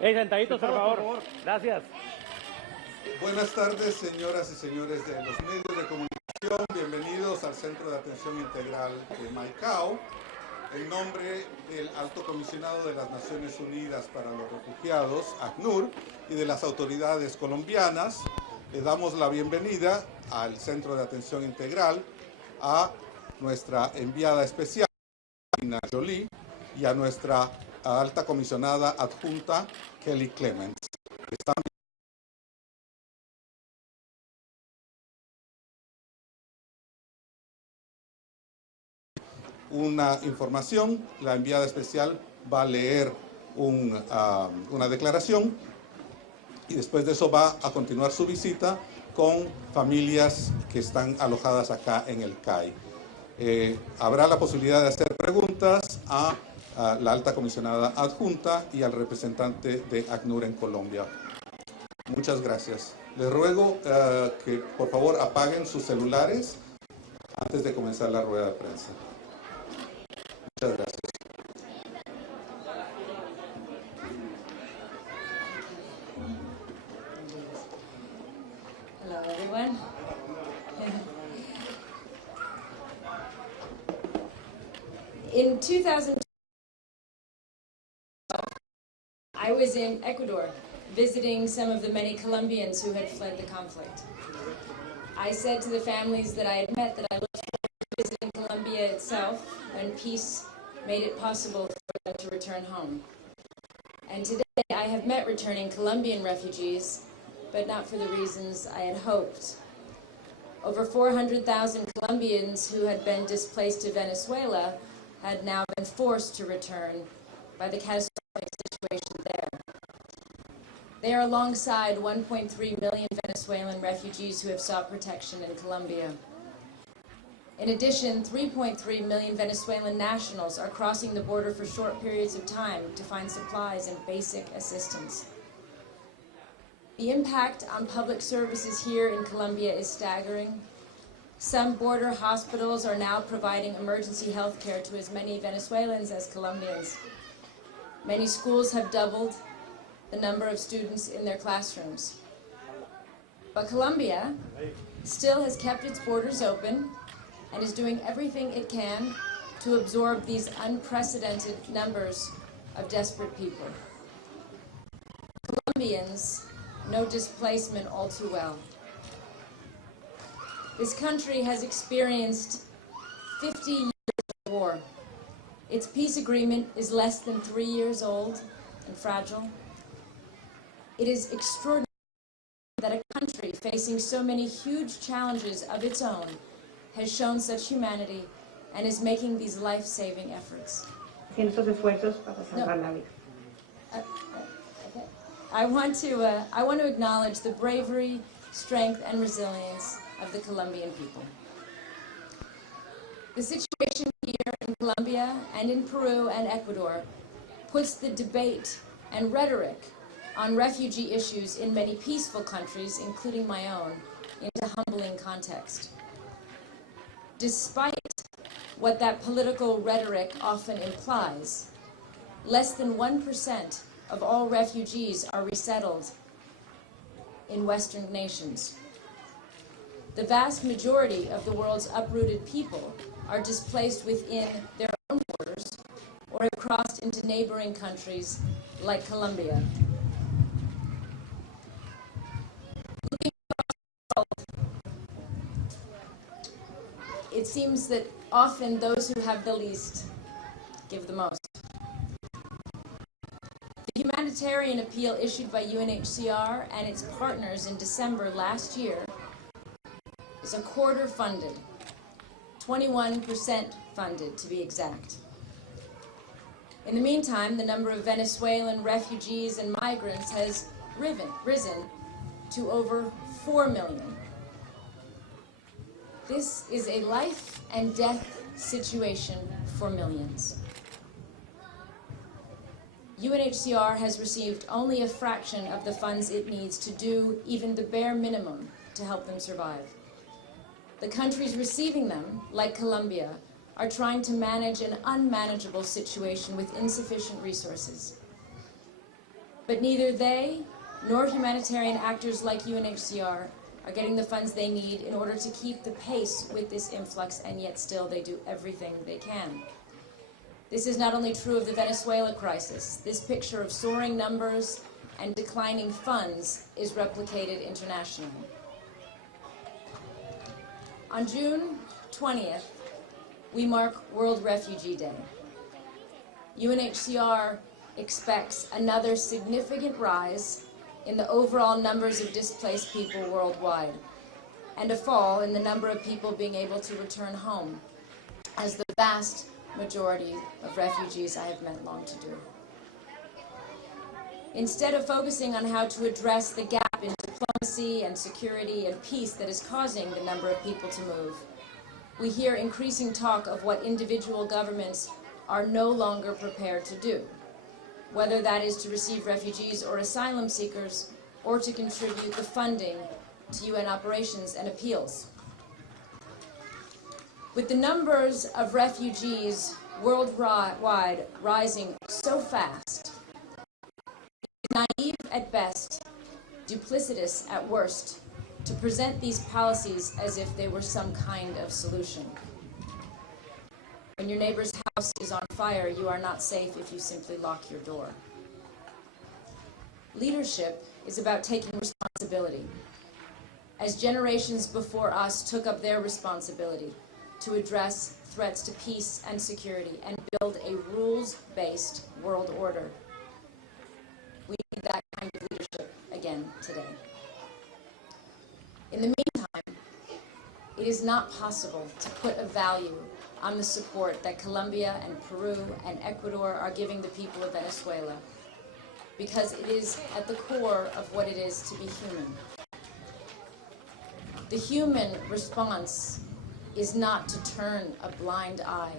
Sentaditos, por favor. Gracias. Buenas tardes, señoras y señores de los medios de comunicación. Bienvenidos al Centro de Atención Integral de Maicao. En nombre del Alto Comisionado de las Naciones Unidas para los Refugiados, ACNUR, y de las autoridades colombianas, le damos la bienvenida al Centro de Atención Integral a nuestra enviada especial, Angelina Jolie, y a nuestra alta comisionada adjunta, Kelly Clements. Una información, la enviada especial va a leer una declaración y después de eso va a continuar su visita con familias que están alojadas acá en el CAI. Habrá la posibilidad de hacer preguntas a la alta comisionada adjunta y al representante de ACNUR en Colombia. Muchas gracias. Les ruego que por favor apaguen sus celulares antes de comenzar la rueda de prensa. Muchas gracias. Hello, everyone. In 2000, I was in Ecuador visiting some of the many Colombians who had fled the conflict. I said to the families that I had met that I looked forward to visiting Colombia itself when peace made it possible for them to return home. And today I have met returning Colombian refugees, but not for the reasons I had hoped. Over 400,000 Colombians who had been displaced to Venezuela had now been forced to return by the catastrophic situation there. They are alongside 1.3 million Venezuelan refugees who have sought protection in Colombia. In addition, 3.3 million Venezuelan nationals are crossing the border for short periods of time to find supplies and basic assistance. The impact on public services here in Colombia is staggering. Some border hospitals are now providing emergency health care to as many Venezuelans as Colombians. Many schools have doubled the number of students in their classrooms. But Colombia still has kept its borders open and is doing everything it can to absorb these unprecedented numbers of desperate people. Colombians know displacement all too well. This country has experienced 50 years of war. Its peace agreement is less than 3 years old and fragile. It is extraordinary that a country facing so many huge challenges of its own has shown such humanity and is making these life-saving efforts. I want to acknowledge the bravery, strength, and resilience of the Colombian people. The situation here in Colombia and in Peru and Ecuador puts the debate and rhetoric on refugee issues in many peaceful countries, including my own, into humbling context. Despite what that political rhetoric often implies, less than 1% of all refugees are resettled in Western nations. The vast majority of the world's uprooted people are displaced within their own borders or have crossed into neighboring countries like Colombia. Looking across the world, it seems that often those who have the least give the most. The humanitarian appeal issued by UNHCR and its partners in December last year is a quarter funded, 21% funded to be exact. In the meantime, the number of Venezuelan refugees and migrants has risen to over 4 million. This is a life and death situation for millions. UNHCR has received only a fraction of the funds it needs to do even the bare minimum to help them survive. The countries receiving them, like Colombia, are trying to manage an unmanageable situation with insufficient resources. But neither they nor humanitarian actors like UNHCR are getting the funds they need in order to keep the pace with this influx, and yet still they do everything they can. This is not only true of the Venezuela crisis. This picture of soaring numbers and declining funds is replicated internationally. On June 20th, we mark World Refugee Day. UNHCR expects another significant rise in the overall numbers of displaced people worldwide, and a fall in the number of people being able to return home, as the vast majority of refugees I have met long to do. Instead of focusing on how to address the gap in diplomacy and security and peace that is causing the number of people to move, we hear increasing talk of what individual governments are no longer prepared to do, whether that is to receive refugees or asylum seekers, or to contribute the funding to UN operations and appeals. With the numbers of refugees worldwide rising so fast, naive at best, duplicitous at worst, to present these policies as if they were some kind of solution. When your neighbor's house is on fire, you are not safe if you simply lock your door. Leadership is about taking responsibility, as generations before us took up their responsibility to address threats to peace and security and build a rules-based world order. We need that kind of leadership again today. In the meantime, it is not possible to put a value on the support that Colombia and Peru and Ecuador are giving the people of Venezuela, because it is at the core of what it is to be human. The human response is not to turn a blind eye.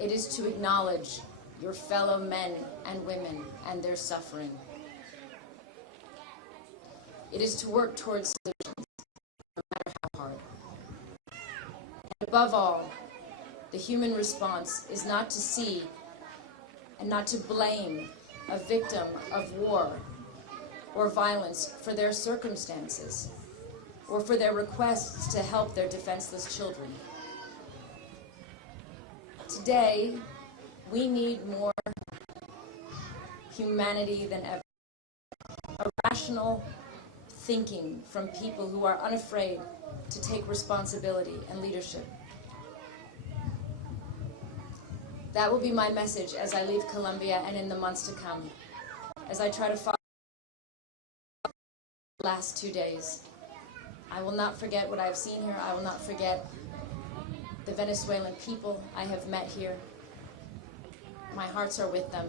It is to acknowledge your fellow men and women and their suffering. It is to work towards solutions, no matter how hard. And above all, the human response is not to see and not to blame a victim of war or violence for their circumstances or for their requests to help their defenseless children. Today, we need more humanity than ever. A rational thinking from people who are unafraid to take responsibility and leadership. That will be my message as I leave Colombia and in the months to come, as I try to follow the last 2 days. I will not forget what I have seen here. I will not forget the Venezuelan people I have met here. My hearts are with them,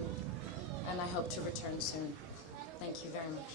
and I hope to return soon. Thank you very much.